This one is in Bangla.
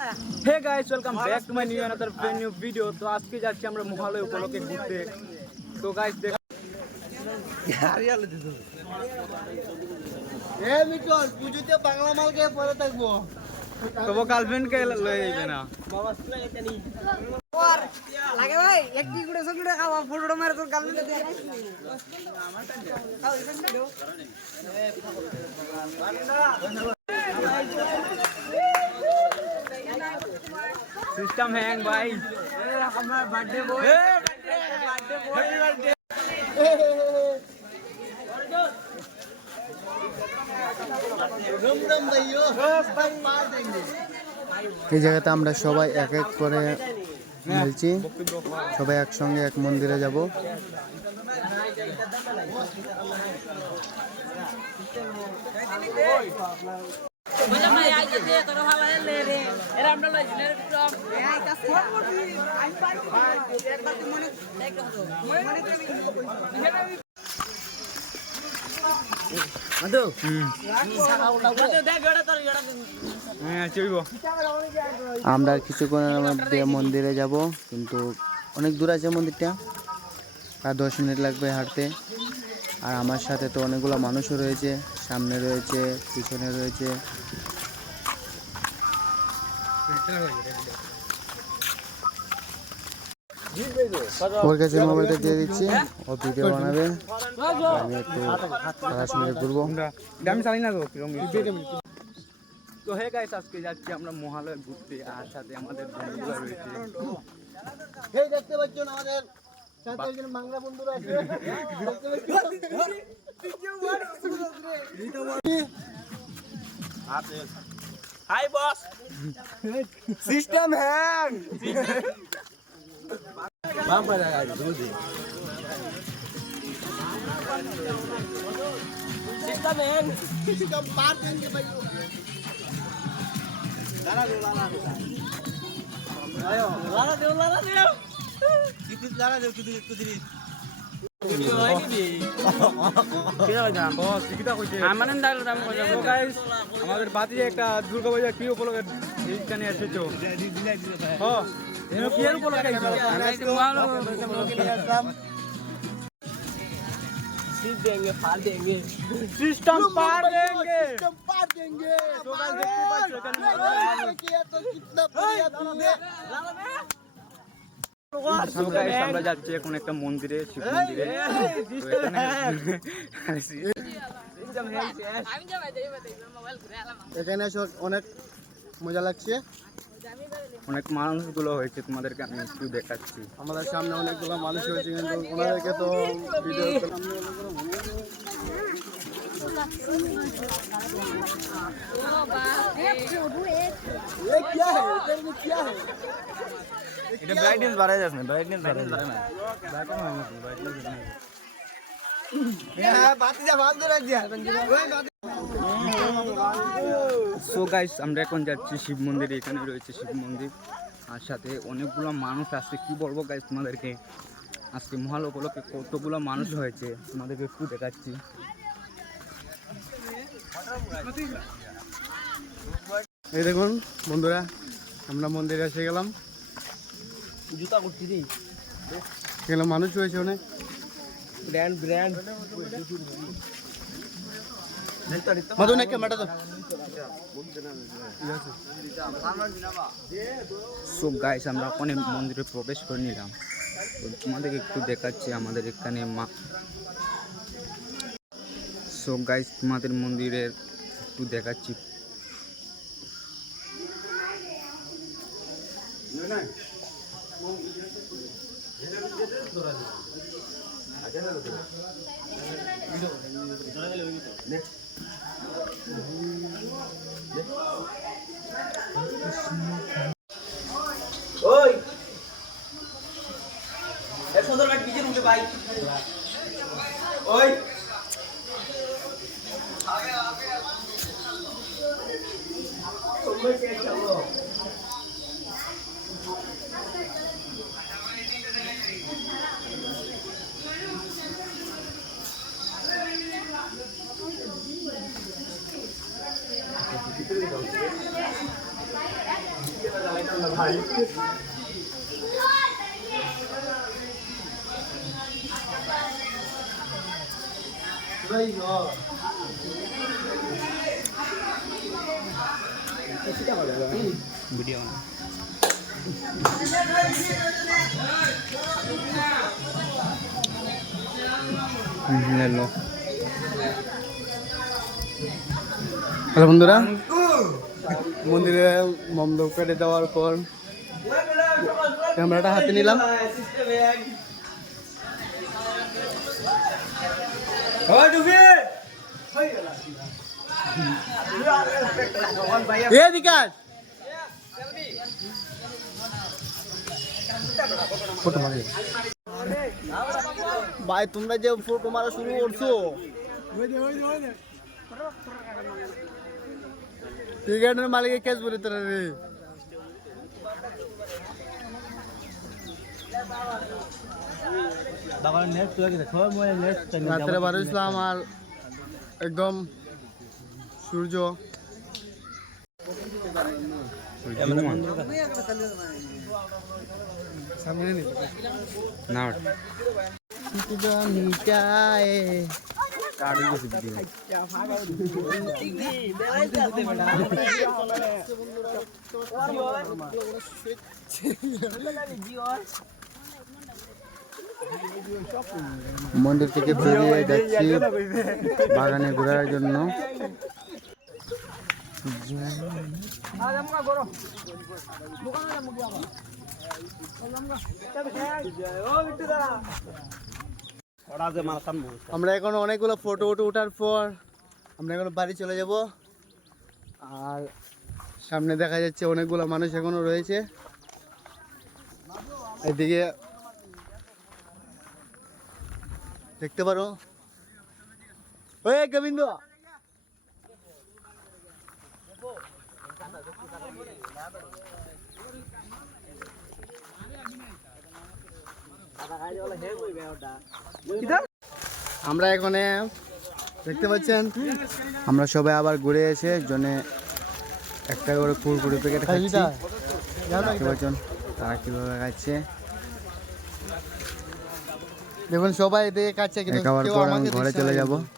Hey guys, welcome back to my new another brand new video. তো আজকে যাচ্ছি আমরা মহালয়া উপলক্ষে ঘুরতে। তো গাইস দেখ পুজোতে বাংলা মালকে পরে থাকবো। তবু গার্লফ্রেন্ডকে লয়ে যাবে না লাগে ভাই একটি করে ছবিটা খাওয়া ফটোটা মারে তোর গার্লফ্রেন্ড দিয়ে सिस्टम हैंग भाई। हमारा बर्थडे बॉय এই জায়গাতে আমরা সবাই এক এক করে মিলছি, সবাই একসঙ্গে এক মন্দিরে যাব। আমরা কিছুক্ষণের মধ্যে মন্দিরে যাব, কিন্তু অনেক দূর আছে মন্দিরটা, আর 10 মিনিট লাগবে হাঁটতে। আর আমার সাথে তো অনেকগুলো মানুষও রয়েছে, সামনে রয়েছে, পিছনে রয়েছে। ওর কাছে মোবাইলটা দিয়ে দিচ্ছি, ও ভিডিও বানাবে, আমি একটু পড়াশোনা করবো। তো হে গাইস, আজকে যাচ্ছি আমরা মহালয়া ঘুরতে, আর সাথে আমাদের বন্ধুরা রয়েছে। এই দেখতে পাচ্ছেন আমাদের সাথে একজন বাংলা বন্ধুরা আছে। হাই বস, সিস্টেম হ্যাং বাম্পা জায়গা দুদি সিস্টেম হ্যাং সিস্টেম পার দেंगे भाई। लाला दो कितनी लाला दो कितनी আমাদের বাতি একটা দুর্গা পূজা কি উপলক্ষে এইখানে এসেছো? কি এর উপলক্ষে सिस्टम पार देंगे तो गाइस देखते पाচ্ছ এখানে किया तो कितना बढ़िया तुमने So guys, আমরা যাচ্ছি এখন একটা মন্দিরে, শিব মন্দিরে। তো এখানে এসে অনেক মজা লাগছে, অনেক মানুষগুলো হয়েছে, তোমাদেরকে আমি একটু দেখাচ্ছি। আমাদের সামনে অনেকগুলো মানুষ হয়েছে, কিন্তু ওনাদেরকে তো ভিডিও ये क्या है इधर में क्या है এটা ব্রাইটনেস বাড়ায় যাচ্ছে না, ব্রাইটনেস বাড়ায় না। ये बात जा बात रख दिया সো গাইস, আমরা এখন যাচ্ছি শিব মন্দিরে। এখানে রয়েছে শিব মন্দির, আর সাথে অনেকগুলো মানুষ আসছে। কি বলবো গাইস তোমাদেরকে, আজকে মহালয়া উপলক্ষে কতগুলো মানুষ হয়েছে তোমাদেরকে একটু দেখাচ্ছি। এই দেখুন বন্ধুরা, আমরা মন্দিরে এসে গেলাম। जूता कुर्ती दी এখানে মানুষ হয়েছে অনেক। ब्रांड মধু নাকি মেটা তো। সো গাইস, আমরা ওখানে মন্দিরে প্রবেশ করে নিলাম। তো তোমাদেরকে একটু দেখাচ্ছি আমাদের এখানে সো গাইস, তোমাদের মন্দিরের একটু দেখাচ্ছি। ओए 100 वाट पीछे रुके भाई ओए तुम कैसे चलो ভিডিও লো হ্যালো বন্ধুরা, মন্দিরে মমদব কেটে দেওয়ার পর ক্যামেরাটা হাতে নিলাম। ভাই তোমরা যে ফটো মারা শুরু করছো, টিকেটের মালিকের কেস বলে তোরা রে। রাত্রে বার ইসলাম আর একদম সূর্য না মন্দির থেকে বেরিয়ে যাচ্ছি বাগানে ঘোরার জন্য। আমরা এখন অনেকগুলো ফটো ওঠার পর আমরা এখন বাড়ি চলে যাব। আর সামনে দেখা যাচ্ছে অনেকগুলো মানুষ এখনো রয়েছে। এদিকে দেখতে পারো, ওই গোবিন্দ আমরা এখানে দেখতে পাচ্ছেন আমরা সবাই আবার ঘুরে এসে জন্য একটা করে কুরকুরি প্যাকেট খাচ্ছি। দেখতে পাচ্ছেন তারা কিভাবে খাচ্ছে, দেখুন সবাই এদিকে খাচ্ছে, কিন্তু খাওয়ার কেউ পর আমাকে আমি ঘরে দিচ্ছে চলে না যাব। কিন্তু।